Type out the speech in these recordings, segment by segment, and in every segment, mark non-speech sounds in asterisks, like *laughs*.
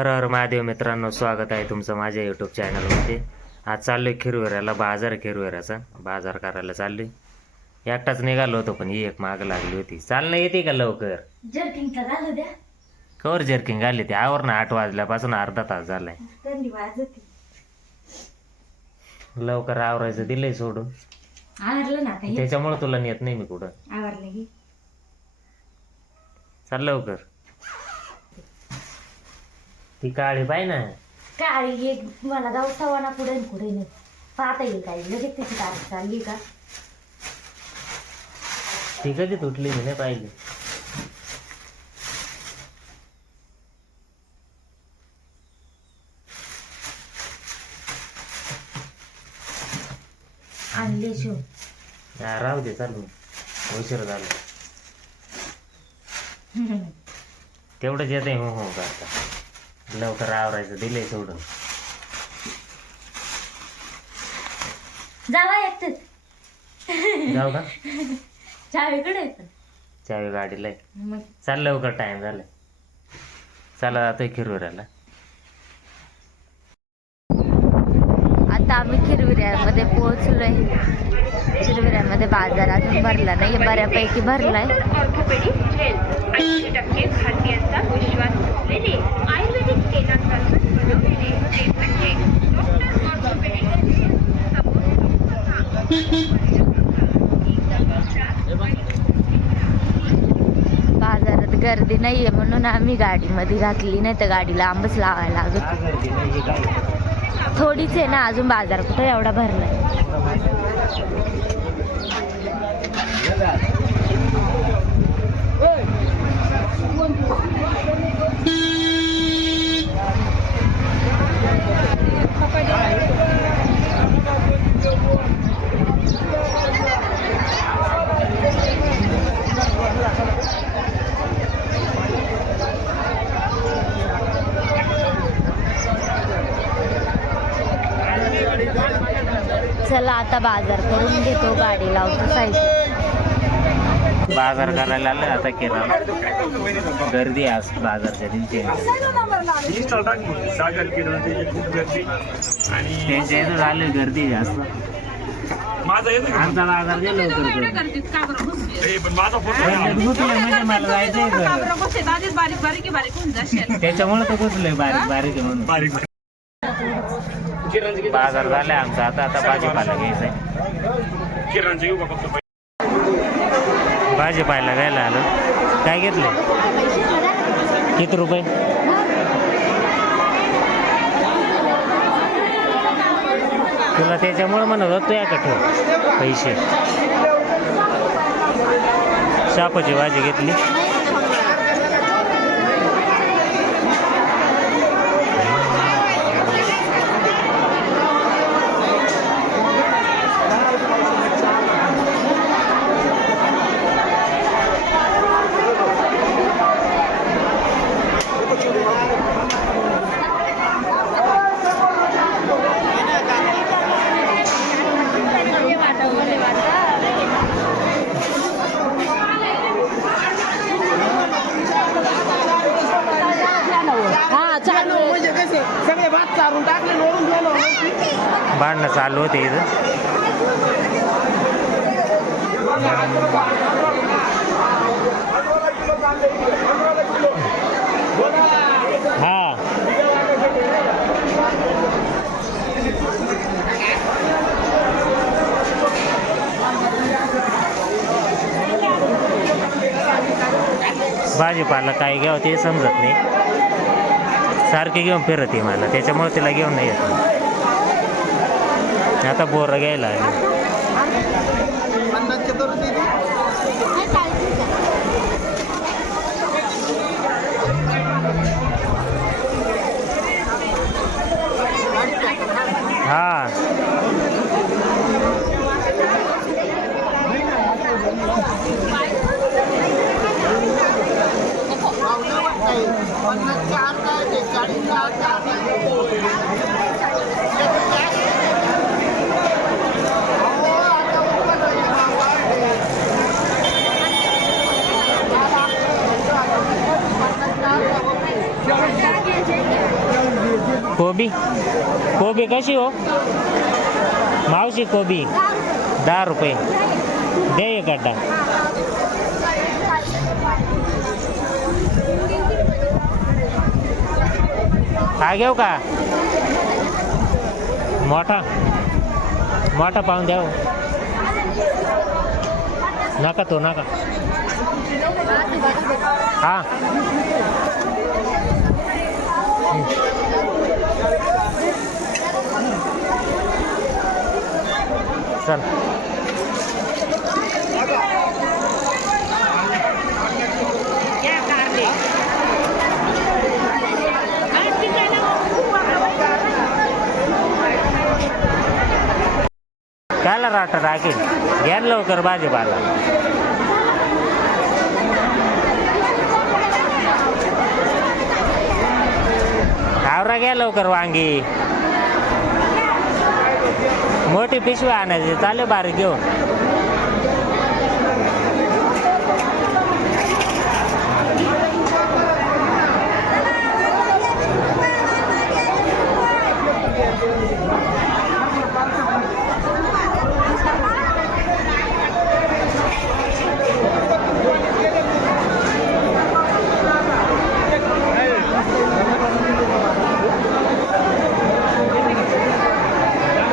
हर हर महादेव मित्रांनो स्वागत आहे तुमचं माझ्या यूट्यूब चॅनलमध्ये आज चाललोय खिरवेऱ्याला बाजार खिरवेऱ्याचा. बाजार करायला चाललोय. एकटाच निघालो होतो पण ही एक माग लागली होती. चालणं येते का लवकर? जर्किंगचा घालू द्या. कवर जर्किंग आली ती? आवर ना आठ वाजल्यापासून अर्धा तास झालाय. थंडी वाजती लवकर आवरायचं दिलंय सोडून. आवरलं ना आता त्याच्यामुळे तुला नेत नाही मी कुठं. आवरलं की. चाल लवकर. ती काळी पाय ना. काळी एक मला जाऊ सवाना पुढे पुढे नाही पाहता येईल काही लगेच तिची तारीख चालली का? ती कधी तुटली मी नाही पाहिली. आणले शिव. हा, राहू दे चालू उशीर झाला. *laughs* तेवढंच येते हो हो करता. लवकर आवरायचं दिलंय सोडून. जावा एकटच जाऊ का? चावीकडे येतं चावी गाडीला आहे. मग? चाल लवकर टाइम झालाय. चला जातोय खिरवऱ्याला. आता आम्ही खिरविऱ्यामध्ये पोहोचलोय. खिरविऱ्यामध्ये बाजार अजून भरला नाही बऱ्यापैकी भरलाय. ऑर्थोपेडिक ऐंशी टक्के भारतीयांचा विश्वास असलेले बाजारात गर्दी नाहीये म्हणून आम्ही गाडीमध्ये घातली नाही तर गाडीला आंबच लावायला लागत. थोडीच आहे ना अजून बाजार कुठे एवढा भरलाय? चला आता बाजार करून घेतो गाडी लावतो साईड. बाजार करायला आलं आता केला. गर्दी आज बाजारच्या दिवशी. आणि त्यांच्या इथं झालं गर्दी जास्त. माझा येतो का? आमचा बाजार गेलो. त्याच्यामुळे तर घुसलोय बारीक बारीक म्हणून. बारीक. बाजार झालाय आमचा. आता आता भाजीपाला घ्यायचंय. किरणचे घेऊ का फक्त भाजीपाला घ्यायला आलो. काय घेतलं किती रुपये? तुला त्याच्यामुळे म्हणत होतो या ठेव? पैसे. शापाची भाजी घेतली. भांडणं चालू होते इथं. हा. भाजीपाला काय घ्यावं ते समजत नाही. सारखे घेऊन फिरत आहे मला त्याच्यामुळे तिला घेऊन नाही येत. आता बोर घ्यायला आले कोबी? कोबी कशी हो? मावशी कोबी दहा रुपये. दे एक गड्डा हा घेऊ का? मोठा. मोठा पाहून द्या हो. नका तो नका. हा. चल कायला राहता राखेल घ्या लवकर भाजीपाला. आवरा घ्या लवकर वांगी. मोठी पिशवी आणायची. चालेल बारीक घेऊन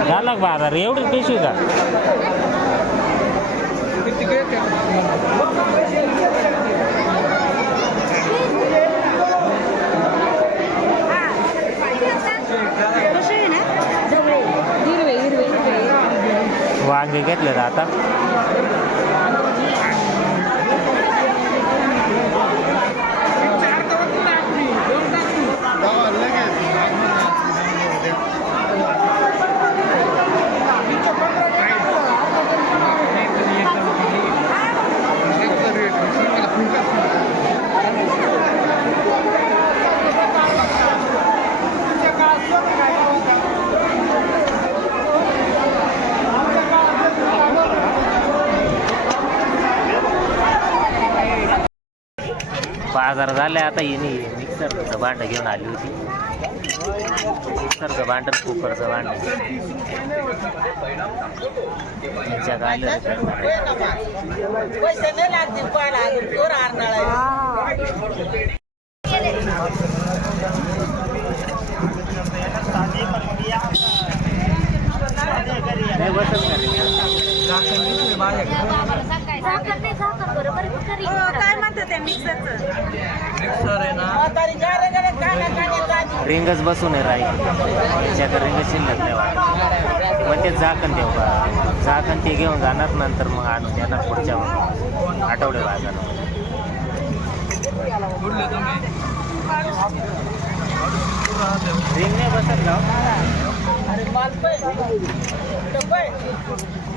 झाला का बाजार एवढी पिशवी का वांगे घेतले ना? आता. बाजार झाले आता येणे मिक्सरचं भांडं घेऊन आली होती. मिक्सरचं भांडं कुकरचं भांडं. त्यांच्या आलं पैसे नाही लागतील पाहिला अजून चोर आरणाळा नाही बसत का रे? साखर नाही साखर बरोबर करी काय म्हणतात त्या मिक्सरचं म्हातारी गारे गारे काना काना रिंगच बसून आहे राहील त्याच्याकडे रिंग शिल्लक नाही वाटत. मग ते झाकण देऊ का? झाकण ते घेऊन जाणार नंतर मग आणून देणार पुढच्या आठवडे बाजारात. रिंग नाही बसत का अरे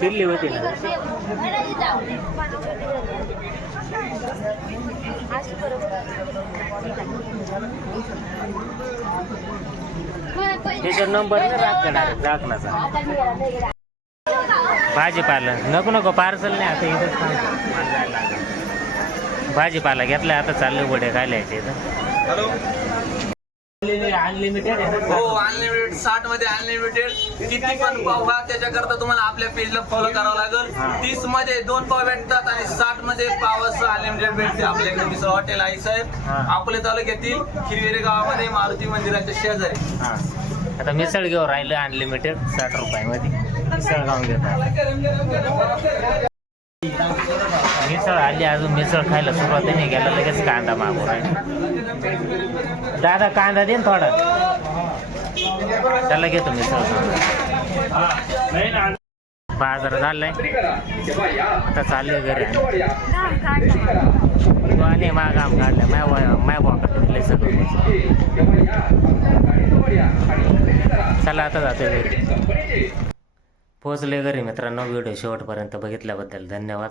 दिल्ली होती ना त्याचा नंबर नाही राहत भाजीपाला. नको नको पार्सल नाही आता इथंच भाजीपाला घेतलाय आता चालले वडे खायला इथं. अनलिमिटेड हो अनलिमिटेड साठमध्ये अनलिमिटेड किती पण पाव घ्या त्याच्याकरता तुम्हाला आपल्या पेजला फॉलो करावं. लागेल. तीसमध्ये दोन पाव भेटतात आणि साठमध्ये पाव असं अनलिमिटेड भेटते आपल्या मिसळ हॉटेल आई साहेब. अकोले तालुक्यातील हिरवेरे गावामध्ये मारुती मंदिराच्या शेजारी. आता मिसळ घेऊ राहिलं अनलिमिटेड साठ रुपयामध्ये. मिसळ घेतात. मिसळ आली अजून मिसळ खायला सुरुवात नाही गेला लगेच कांदा मागू राहिला दादा कांदा दे थोडा. त्याला घेतो मिसळ बाजार झालाय. आता चालले घरी. आणि मा मागाम काढलं. माय माय बोका भेटले सगळं चला आता जातो घरी. पोचले घरी मित्रांनो. व्हिडिओ शेवटपर्यंत बघितल्याबद्दल धन्यवाद.